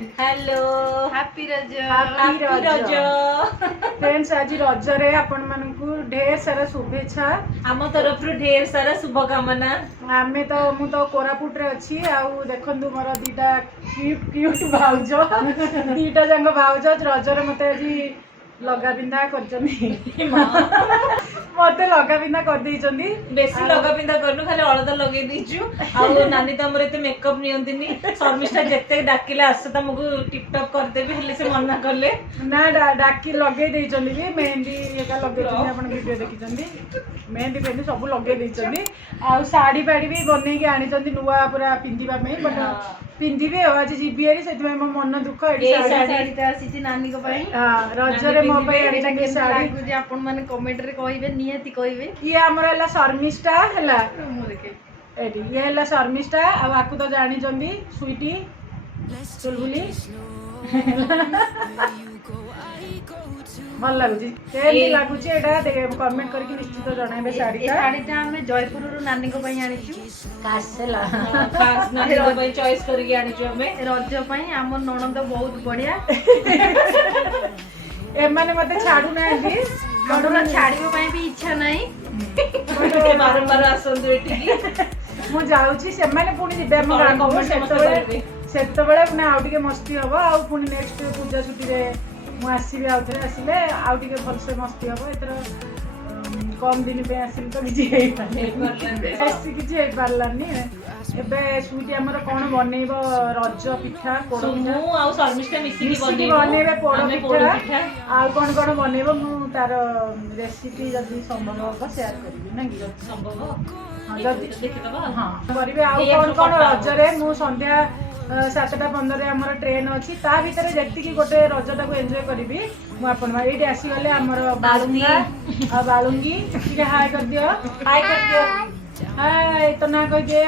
Hello happy रज friends आज रज रे आपण मानकु ढेर सारा शुभेच्छा आम तरफ ढेर सारा शुभकामना। आमे तो मु तो कोरापुट रे अछि आउ देखंदु मोर दीटा क्यूट क्यूट भाउज दीटा जंग भाउज रज रे मते আজি लगा बिंदा करचनी मते लगा बिंदा कर देइचंदी बेसी लगा पिंदा करनु खाली अलदा लगे दीचु आ नानी त हमरे ते मेकअप नियंतिनी शर्मिष्ठा जत्ते डाकिले आसे तमको टिप टॉप कर देबे हेले से मना करले ना डाकी लगे देइचंदी भी मेहंदी एका लगे चंदी आपण वीडियो देखिचंदी मेहंदी पेंदी सब लगे देइचंदी आ साड़ी पाड़ी भी बनै के आनी चंदी नुवा पूरा पिंदिबा में बट पिंदिबे आज जीबीआरी सेति में मन दुख ए साड़ी त आसी नानी को पई हां रज रे मो पई एटा के साड़ी जे आपण माने कमेंट रे कहिबे नियति कहिबे ये हमर हला शर्मिष्ठा हला मु देखे एडी ये हला शर्मिष्ठा आ आकु तो जानी चंदी स्वीटी चुलबुली भल लागुची केमती लागुची एटा कमेंट करके निश्चित जणाइबे साड़ीटा साड़ीटा हमें जयपुर रु नानी को पई आनिचु कासेला खास नानी को पई चॉइस करके आनिचु हमें रज पई हम नणंद बहुत बढ़िया ए माने मते छाडू नांदी नणंद छाड़िबो पई भी इच्छा नाही बारंबार आसंदु एठी मु जाउची से माने पुनी दिबे हम गांको सेतबेले पुनी आउ टिके मस्ती हबो आउ पुनी नेक्स्ट पूजा छुट्टी रे मु आसीबे आउ थरे आसीले आउ टिके भलसे मस्ती हबो एतर कम दिन पे आसिल तो किछि हेइ पारले ऐसी किछि हेइ पारलानी एबे सुटी हमर कोन बनेइबो रज पिठा पोड़ो मु आ शर्मिष्ठा मिसी बनेइबे पोड़ो पिठा आ कोन कोन बनेइबो मु तार रेसिपी जदी संभव हो शेयर करबी ना कि संभव हां जदी देखिदबा हां करिवे आ कोन कोन रज रे मु संध्या 7:15 रे हमर ट्रेन अछि ता भीतर जेति की गोटे रजटा को एन्जॉय करबी मु आपन एठी आसी गले हमर बालुंगा आ बालुंगी के हाय कर दियो हाय तो ना कह के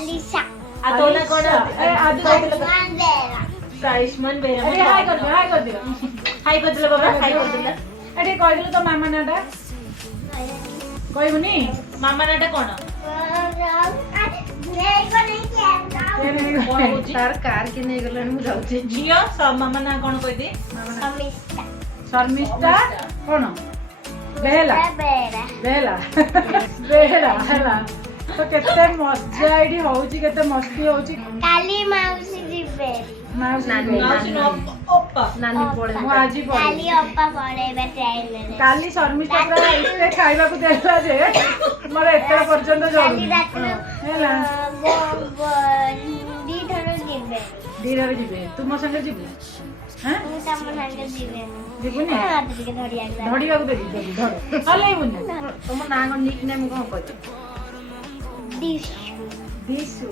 अलीशा आ तो ना कोन ए आज आयुष्मान बेरा अरे हाय कर दियो हाय कर दिला बाबा हाय कर दिला अरे कह दिलो तो मामा नाटा कहबनी मामा नाटा कोन तार कार के नै गलन मु जाउची जियो सब मामा ना कोन कहि दे शर्मिष्ठा कोन बेला बेला बेला हला तो केते मजा आइडी होउची केते मस्ती होउची काली माउसी जिबे नानी ओप्पा नानी पळे मु आजी पळे काली अप्पा पळेबे ट्रेन रे काली शर्मिष्ठा पूरा इस्ते खाइबा को देला जे मोर एते पर्यंत काली जडू रात हेला दी धरो जिबे जीबे तुम संगे जीबू हां तू तम संगे जिबे जीबूनी हां ठीक धरिया धड़िया को देबी धर हलैबुनी तुम ना को निक नेम को कहते दिसु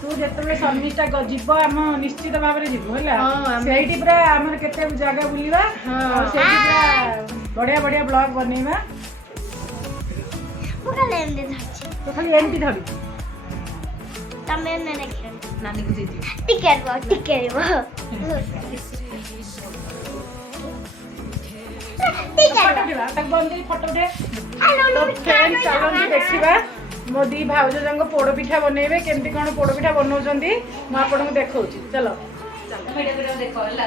तू जेतबे शर्मिष्ठा जीव आम निश्चित भाव में जीव है सेठी पूरा आमर केते जगह बुलिबा और सेठी पूरा बढ़िया बढ़िया ब्लॉग बनेबा मुका लेन दे धरछे तो खाली एंटी धरी तमे ने देखो नानी को दे टिकेट वो फोटो उठेबा तक बंदी फोटो उठे तो फ्रेंड्स चलो देखिबा मो दी भाउज जंग पोड़ पिठा बनेबे केमती कोन पोड़ पिठा बनौचंदी म आपन को देखौची चलो वीडियो देखो हला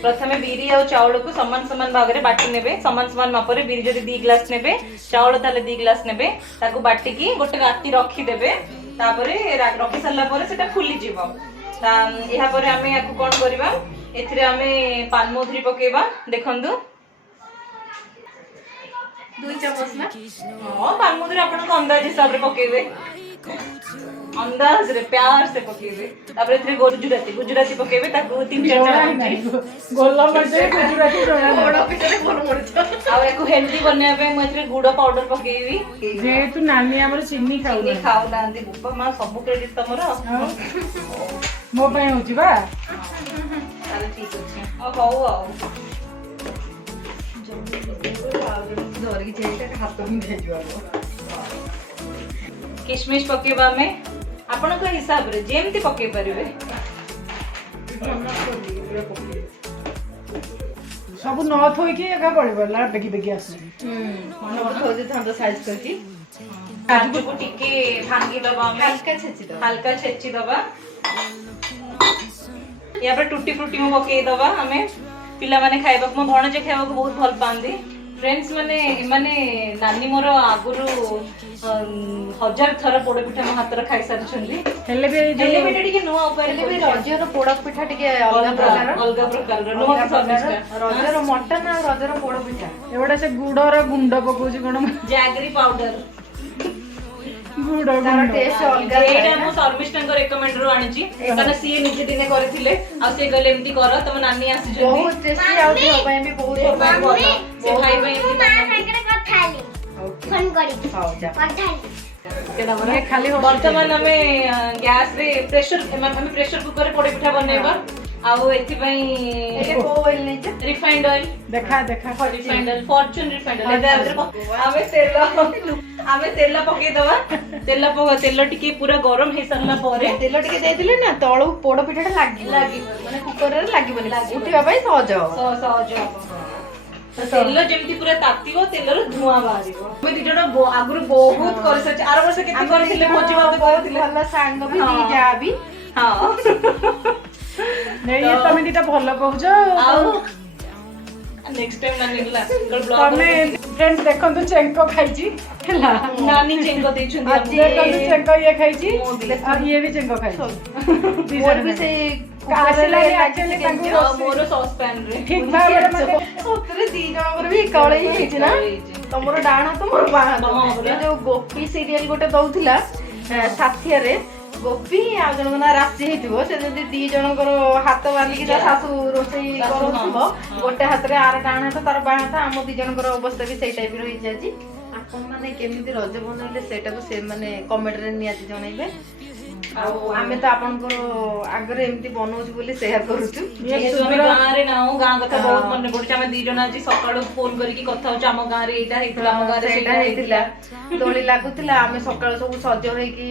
प्रथमे बिरी और चावल को समान समान भाग रे बाटी नेबे समान समान माप रे बिरी जदी 2 ग्लास नेबे चावल ताले 2 ग्लास नेबे ताको बाटी की गोटे राती रखी देबे तापरे रखी साला परे सेटा फुली जीवो ता एहा परे हमें याकू कोन करबा एथिरे हमें पान मधुरी पकेबा देखंदु 2 चम्मच ना हां पान मधुरी आपन को अंदाज हिसाब रे पकेबे अंदाज रे प्यार से पकेबे तापरे एथिरे गुजराती पकेबे ताको 3-4 चम्मच गोला मटे गुजराती जोड़ा बड़ पिटरे कोन मरछ आ एको हेल्दी बनाबे पे मैं एथिरे गुड़ पाउडर पकेबी जे तू नानी हमर चीनी खाऊ चीनी खाऊ दांदी बुपा मा सब क्रेडिट तमरो मो पय होची बा ताले ठीक अछि आ खाऊ आ जोरी जेटा हाथ में भेजवा किशमिश पकेबा में आपन को हिसाब रे जेमती पके परिबे सब न थोई के एका पड़े बला बेगी बेगी आसी मन थोई दे थांदो साइज करके काजू को टिके भांगी दबा हल्का छेची दबा या टूटी फ्रूटी में पकई दबा आमे पिला माने खाइबा मो भणजे खाइबा को बहुत भल पांदी फ्रेंड्स माने माने नानी मोर आगुरु 1000 थर पोड़ पिठा मो हाथ रे खाइ सारछंदी हेले भी टिके नुआ उपाय भी रजर पोड़ पिठा टिके अलग प्रकार नुआ स्वादिष्ट रजर मटन और रजर पोड़ पिठा एवढा से गुडर गुंड पकोजी कोन जैगरी पाउडर गुड तार टेस्ट अलग एटा मो सर्विस्टन को रेकमेंड रो आनी छी कना सीए निजे दिने करथिले आ से गले एमती कर तम नानी आसी जल्दी बहुत टेस्टी आउ देह पय भी बहुत से भाई भाई फोन करी हाउ जा ये खाली हो वर्तमान हमें गैस रे प्रेशर हमें प्रेशर कुकर रे पोड़े पिठा बनेबा आउ एथि पई एके को ऑयल नै छ रिफाइंड ऑयल देखा refined oil Fortune refined oil हमें तेल पके दवा तेल टिके पूरा गरम हे सरला परे तेल टिके दे दिले ना तळु पोड़ पिठाटा लागी माने कुकर रे लागिबनी उठिबा पई सहज तेल जेमती पूरा तातिबो तेलर धुआं बाहरिबो हम दी जण आगुर बहुत कर सच आर वर्ष केते करथिले भोजी भात करथिले भल सांग भी दी जा भी हां नहीं ये तमे दीटा भल कहउजो आउ नेक्स्ट टाइम नानी ला ब्लॉग तमे फ्रेंड्स देखंतु चेंको खाइची हला नानी चेंको देछुंदी देखंतु चेंको ये खाइची और ये भी चेंको खाइची मोर भी से कासिला एक्चुअली तांको मोर सॉस पैन रे ठीक भाबरे मते सतरे दी जणकर भी कळे हिची ना तमरो डाण हाथ मोर बाह हाथ जो गोपी सीरियल गोटे दउथिला साथिया रे गोपी आ जण ना राशि हेतिबो से जदी दी जणकर हाथ बांधी कि सासू रोसई करथबो गोटे हाथ रे आर डाण हाथ तार बाह हाथ हम दी जणकर अवस्था भी सेई टाइप रो हिची आजी आपन माने केमिति रज बनैले सेटा को से माने कमेंट रे नियाति जणाइबे आमे तो आपनकर आगरे एमती बनौछु बोली शेयर करूछु ये सुमे गां रे नाउ गां कथा बहुत मन पडुछ हम दी जण आज सकाळ फोन करी कथा होछ हम गां रे एटा हेतिला हम गां रे सेटा हेतिला दोली लागुतिला आमे सकाळ सब सज होई कि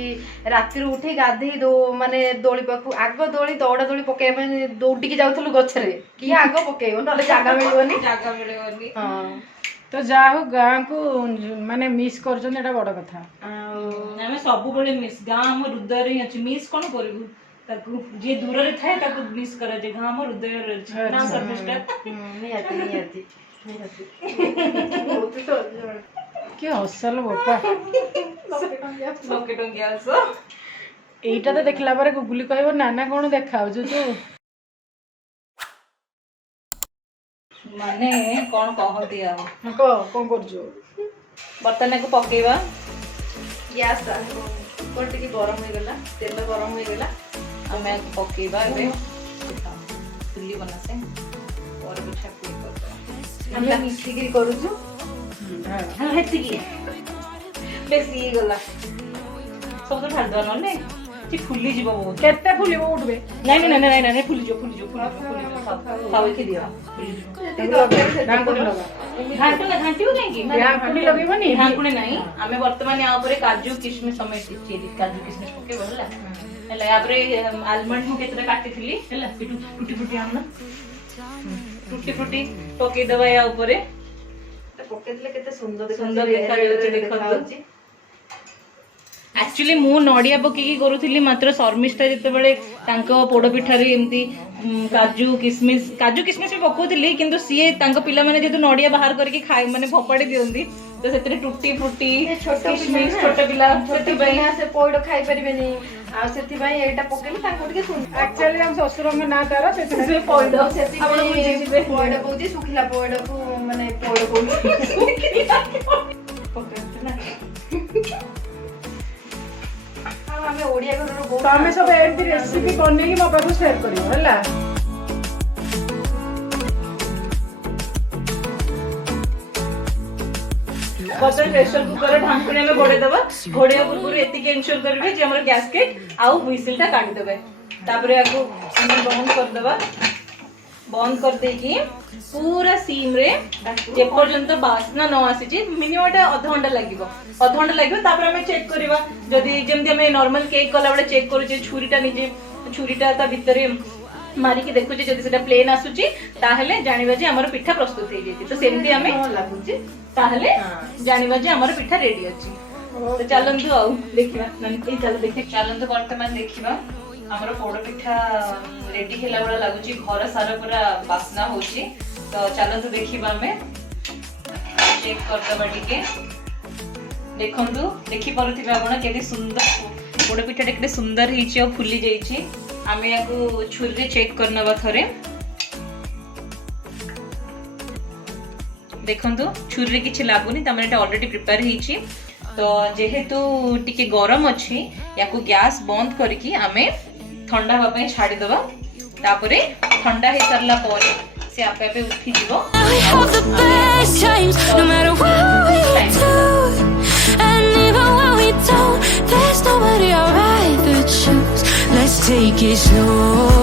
राती रो उठी गाधे दो माने दोली पाखु आगो दोली दौड़ा दोली पके माने दौडी के जाउथलु गछरे कि आगो पकेइबो नले जागा मिलबनी हां तो जाहु गाँ को माने मिस करछन एटा बड़ कथा हमें सब बड़े मिस गां हम हृदय रे अछि मिस कोन करबु ताकू जे दूर रे थाए ताकू मिस करे जे गां हम हृदय रे अछि ना सर्विस्टा नियाति बहुत कि हसल बापा लोके टंगिया सो एटा तो देखला बारे गुगली कहबो नाना कोन देखाउ जो माने कोन कहती आ को कोन करजो बर्तन को पकेवा गैस कोन टिके गरम हो गेला तेल गरम हो गेला हमें पकेवा एबे चुल्ली बनासे और बिछा के करतो हम मिक्सी के करूछु हां हेती की बेसी गला सब तो ढाल दो ने ची फुल्ली जीव बहुत केते फुलिबो उठबे नहीं फुल्ली जो खाओ के दिया घांटी होगी ढाकुणी लगेबनी ढाकुणी नहीं हमें वर्तमान या ऊपर काजू किशमिश समेत काजू किशमिश पके बहला हला या पर आलमंड मु केतरा काटी थिली हला टूटी फुटी आना टूटी फुटी पके दवा या ऊपर पके दिले केते सुंदर देखा एक्चुअली मु नड़िया पकईकी करूली मात्र शर्मिष्ठा जिते पोड़ पिठार एमती काजू किशमिश भी पकाउली किंतु सी पिला माने जेतु नड़िया बाहर करके खाए माने फपाड़ी दियंती तो सेतरे टूटी फुटी किशमिश छोट पिला से पोड़ खाई परिबेनी आ सेति भाई एटा पकेली ताको टिके सुन एक्चुअली हम ससुर में ना तारा से पोड़ सेति पोड़ बोदी सुखिला पोड़ को माने पोड़ बोदी पकड़ते ना हमें ओडिया घर रो बहुत तमे सब एमती रेसिपी करने की मो पाखु शेयर करियो हला बर्तन प्रेशर कुकर ढांकुणी में घोड़े दबा घोड़े पूर्व एतिके इंश्योर करबे जे हमर गैसकेट आउ व्हिसिल ता काट देबे तापरे आको हम बंद कर देबा बंद कर देकी पूरा सीम रे जे पर्यंत बासना न आसी जे मिनिमम टा आधा घंटा लागिवो तापर हम चेक करबा जदी जेमदी हम नॉर्मल केक कला बळे चेक करू जे छुरीटा ता भितरे मारी के देखु जे जदी सेटा प्लेन आसुची ताहले जानिबा जे हमर पिठा प्रस्तुत हे जेती तो सेमदी हमें लागुची ताहले जानिबा जे हमर पिठा रेडी अछि तो चलतु आउ देखिबा ननी चल देखि चलतु वर्तमान देखिबा हमर पोड़ पिठा रेडी होला बडा लागुची घर सारा पूरा बासना होची तो चलतु देखिबा हमें चेक करदबा टिके देखंतु देखि परुथिबा आपण केते सुंदर पोड़ पिठा केते सुंदर हिची और फुली जाईची आमे याकू छुरी रे चेक करनबा थरे देखंतु छुरी रे किछि लागुनी तमने एटा ऑलरेडी प्रिपेयर हिची तो जेहेतु टिके गरम अछि याकू गैस बंद करके आमे ठंडा होबा पे छाडी दबा तापरे ठंडा हे सरला परे से आपे आपे उठी जीवो We have the best times, no matter what we do. And even when we don't, there's nobody I'd rather choose. Let's take it slow.